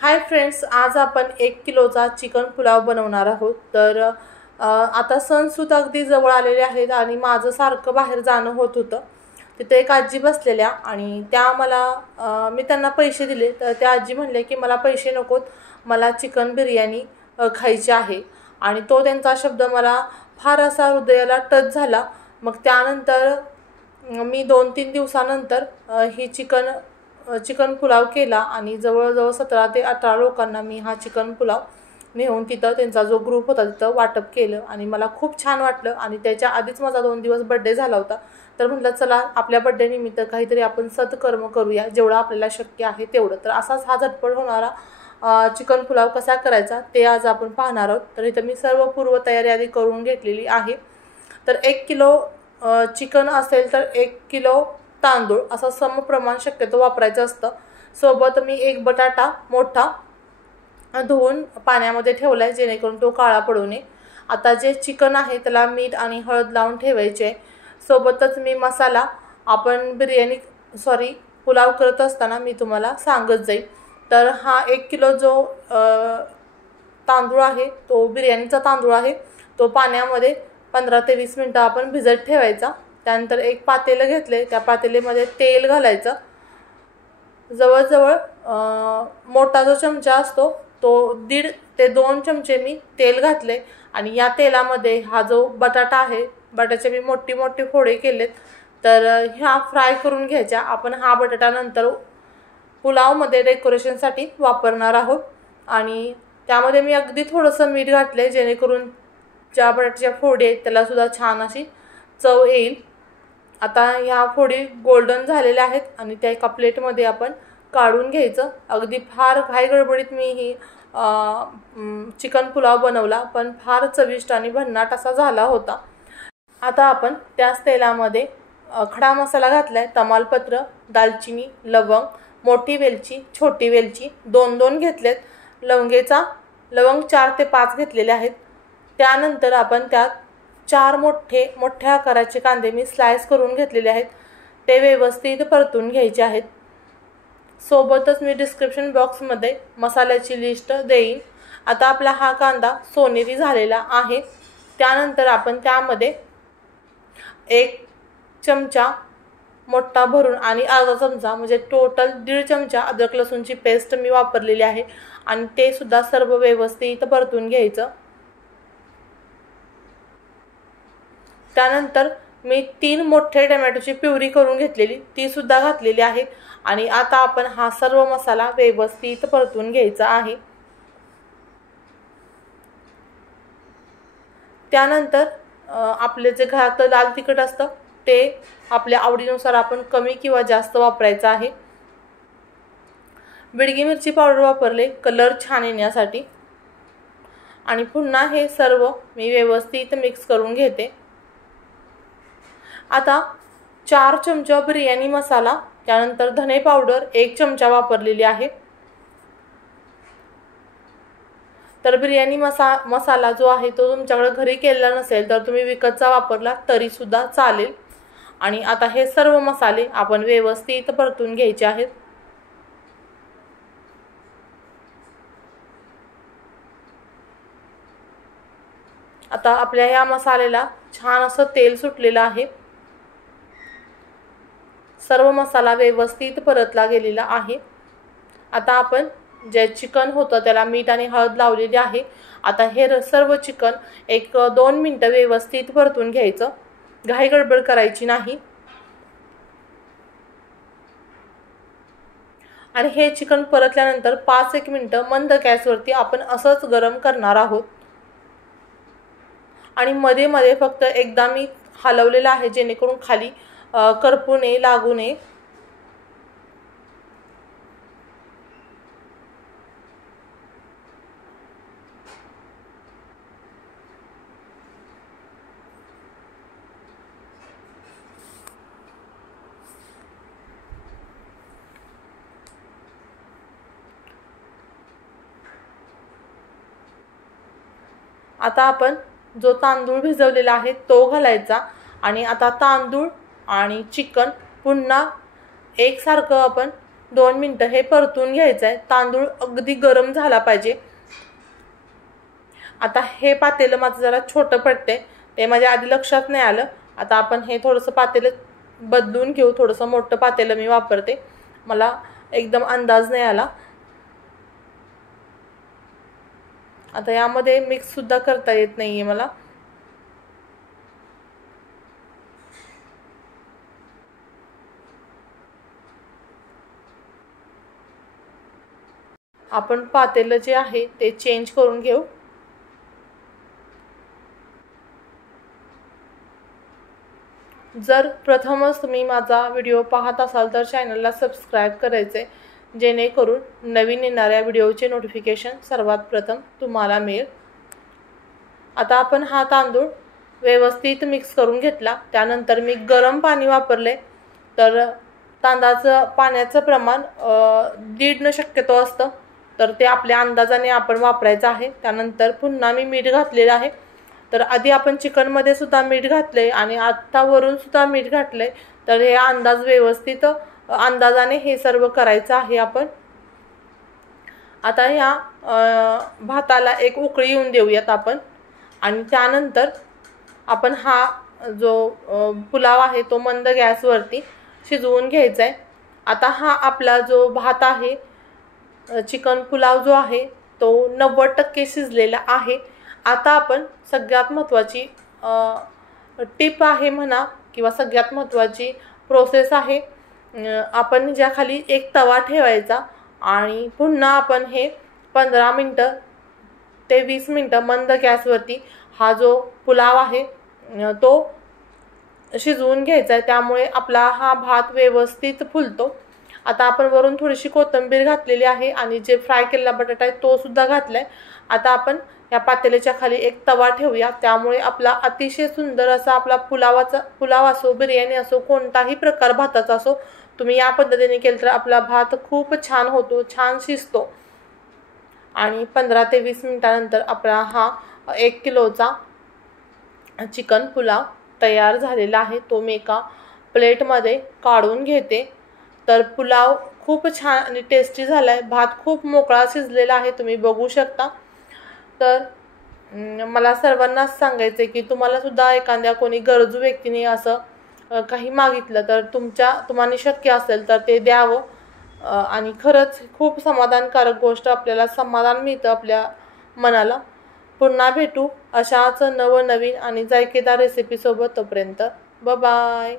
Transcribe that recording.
Hi friends, आज आपण 1 किलोचा चिकन पुलाव बनवणार आहोत। तर आता सणसुद अगदी जवळ आलेले आहेत आणि माझं सारखं बाहेर जाणं होत होतं। तिथे एक आजी बसलेल्या आणि त्या मला मी त्यांना पैसे दिले, तर त्या आजी म्हणले की मला पैसे नकोत, मला चिकन बिर्याणी खायची आहे। आणि तो त्यांचा शब्द मला फार असा हृदयाला टच झाला। मग त्यानंतर मी 2-3 दिवसानंतर ही चिकन पुलाव केला आणि जवळजवळ 17 ते 18 लोकांना मी हा चिकन पुलाव नेऊन तिथं त्यांचा जो ग्रुप होता तिथं वाटप केलं आणि मला खूप छान वाटलं। आणि त्याच्या आधीच माझा 2 दिवस बर्थडे झाला होता, तर म्हटलं चला आपल्या बर्थडे निमित्त काहीतरी आपण सत्कर्म करूया, जेवढं आपल्याला शक्य आहे तेवढं। तर असाच हा झटपट होणारा चिकन पुलाव कसा करायचा ते आज आपण पाहणार आहोत। तर इथं मी सर्व पूर्वतयारी आधी करून घेतलेली आहे। तर 1 किलो चिकन असेल तर 1 किलो तांदूळ असं समप्रमाण शक्यतो वापरायचं असतं। सोबत मी 1 बटाटा मोठा धुवून पाण्यामध्ये ठेवलाय जेणेकरून तो काळा पडू नये। आता जे चिकन आहे त्याला मीठ आणि हळद लावून ठेवायचे। सोबतच मी मसाला पुलाव करत असताना मी तुम्हाला सांगत जाईल। तर हा 1 किलो जो तांदूळ आहे तो बिर्याणीचा तांदूळ आहे, तो पाण्यामध्ये 15 ते 20 मिनिटं आपण भिजत ठेवायचा। त्यानंतर एक पातेलं घेतले, त्या पातेल्यामध्ये तेल घालायचं। जवळजवळ मोठा जो चमचा असतो तो 1.5 ते 2 चमचे मी तेल घातले आणि या तेलामध्ये हा जो बटाटा आहे, बटाट्याचे मी मोठी मोठी फोडे केलेत, तर ह्या फ्राय करून घ्यायच्या। आपण हा बटाटा नंतर पुलावमध्ये डेकोरेशनसाठी वापरणार आहोत आणि त्यामध्ये मी अगदी थोडंसं मीठ घातले जेणेकरून ज्या बटाट्याच्या फोडी आहेत त्याला सुद्धा छान अशी चव येईल। आता ह्या फोडी गोल्डन झालेल्या आहेत आणि त्या एका प्लेटमध्ये आपण काढून घ्यायचं। अगदी फार घाई गडबडीत मी ही चिकन पुलाव बनवला, पण फार चविष्ट आणि भन्नाट असा झाला होता। आता आपण त्याच तेलामध्ये खडा मसाला घातलाय, तमालपत्र, दालचिनी, लवंग, मोठी वेलची, छोटी वेलची 2-2 घेतलेत, लवंग 4 ते 5 घेतलेले आहेत। त्यानंतर आपण त्यात 4 मोठ्या आकाराचे कांदे मी स्लाइस करून घेतलेले आहेत, ते व्यवस्थित परतून घ्यायचे आहेत। सोबतच मी डिस्क्रिप्शन बॉक्समध्ये मसाल्याची लिस्ट देईन। आता आपला हा कांदा सोनेरी झालेला आहे। त्यानंतर आपण त्यामध्ये 1 चमचा मोठा भरून आणि अर्धा चमचा म्हणजे टोटल 1.5 चमचा अद्रक लसूणची पेस्ट मी वापरलेली आहे आणि ते सुद्धा सर्व व्यवस्थित परतून घ्यायचं। त्यानंतर मी 3 मोठे टोमॅटोची प्युरी करून घेतलेली ती सुद्धा घातलेली आहे आणि आता आपण हा सर्व मसाला व्यवस्थित परतून घ्यायचा आहे। त्यानंतर आपले जे घरात लाल तिखट असतं ते आपल्या आवडीनुसार आपण कमी किंवा जास्त वापरायचं आहे। बेडगी मिरची पावडर वापरले कलर छान येण्यासाठी आणि पुन्हा हे सर्व मी व्यवस्थित मिक्स करून घेते। आता 4 चमचा बिर्याणी मसाला, त्यानंतर धने पावडर 1 चमचा वापरलेली आहे। तर बिर्याणी मसाला जो आहे तो तुमच्याकडे घरी केलेला नसेल तर तुम्ही विकतचा वापरला तरी सुद्धा चालेल। आणि आता हे सर्व मसाले आपण व्यवस्थित परतून घ्यायचे आहेत। आता आपल्या ह्या मसाल्याला छान असं तेल सुटलेलं आहे। सर्व मसाला व्यवस्थित परतला गेलेला आहे। आता आपण जे चिकन होतं त्याला मीठ आणि हळद लावलेली आहे। आता हे सर्व चिकन 1-2 मिनिटं व्यवस्थित परतून घ्यायचं, घाई गडबड करायची नाही। आणि हे चिकन परतल्यानंतर 5-1 मिनिटं मंद गॅसवरती आपण असंच गरम करणार आहोत आणि मध्ये मध्ये फक्त एकदा मी हलवलेलं आहे जेणेकरून खाली करपू नये, लागू नये। आता आपण जो तांदूळ भिजवलेला आहे तो घालायचा आणि आता तांदूळ आणि चिकन पुन्हा एकसारखं आपण 2 मिनिटं हे परतून घ्यायचं आहे। तांदूळ अगदी गरम झाला पाहिजे। आता हे पातेलं माझं जरा छोटं पडते, ते माझ्या आधी लक्षात नाही आलं। आता आपण हे थोडंसं पातेलं बदलून घेऊ, थोडंसं मोठं पातेलं मी वापरते, मला एकदम अंदाज नाही आला। आता यामध्ये मिक्स सुद्धा करता येत नाहीये मला। आपण पातेलं जे आहे ते चेंज करून घेऊ। जर प्रथमच तुम्ही माझा व्हिडिओ पाहत असाल तर चॅनलला सबस्क्राइब करायचे, जेणेकरून नवीन येणाऱ्या व्हिडिओचे नोटिफिकेशन सर्वात प्रथम तुम्हाला मिळेल। आता आपण हा तांदूळ व्यवस्थित मिक्स करून घेतला। त्यानंतर मी गरम पाणी वापरले, तर तांदळाचं पाण्याचं प्रमाण 1.5 शक्यतो असतं, तर ते आपल्या अंदाजाने आपण वापरायचं आहे। त्यानंतर पुन्हा मी मीठ घातलेलं आहे। तर आधी आपण चिकन मध्ये सुद्धा मीठ घातले आणि आता वरून सुद्धा मीठ घातले, तर हे अंदाज व्यवस्थित अंदाजाने हे सर्व करायचं आहे आपण। आता ह्या भाताला एक उकळी येऊन देऊयात आपण, आणि त्यानंतर आपण हा जो पुलाव आहे तो मंद गॅसवरती शिजवून घ्यायचा आहे। आता हा आपला जो भात आहे, चिकन पुलाव जो आहे तो 90% शिजलेला आहे। आता आपण सगळ्यात महत्त्वाची टिप आहे म्हणा, किंवा सगळ्यात महत्त्वाची प्रोसेस आहे, आपण ज्या खाली एक तवा ठेवायचा आणि पुन्हा आपण हे 15 मिनिटं ते 20 मिनिटं मंद गॅसवरती हा जो पुलाव आहे तो शिजवून घ्यायचा आहे, त्यामुळे आपला हा भात व्यवस्थित फुलतो। आता आपण वरून थोडीशी कोथिंबीर घातलेली आहे आणि जे फ्राय केलेला बटाटा आहे तो सुद्धा घातलाय। आता आपण या पातेल्याच्या खाली एक तवा ठेवूया, त्यामुळे आपला अतिशय सुंदर असा आपला पुलाव असो, बिर्याणी असो, कोणताही प्रकार भाताचा असो, तुम्ही या पद्धतीने केलं तर आपला भात खूप छान होतो, छान शिजतो। आणि 15 ते 20 मिनिटानंतर आपला हा 1 किलोचा चिकन पुलाव तयार झालेला आहे। तो मी एका प्लेटमध्ये काढून घेते। तर पुलाव खूप छान आणि टेस्टी झालाय, भात खूप मोकळा शिजलेला आहे, तुम्ही बघू शकता। तर मला सर्वांनाच सांगायचे की तुम्हाला सुद्धा एखाद्या कोणी गरजू व्यक्तीने असं काही मागितलं तर तुम्हाला शक्य असेल तर ते द्यावं, आणि खरंच खूप समाधानकारक गोष्ट, आपल्याला समाधान मिळतं आपल्या मनाला। पुन्हा भेटू अशाच नवनवीन आणि जायकेदार रेसिपी सोबत, तोपर्यंत बाय बाय।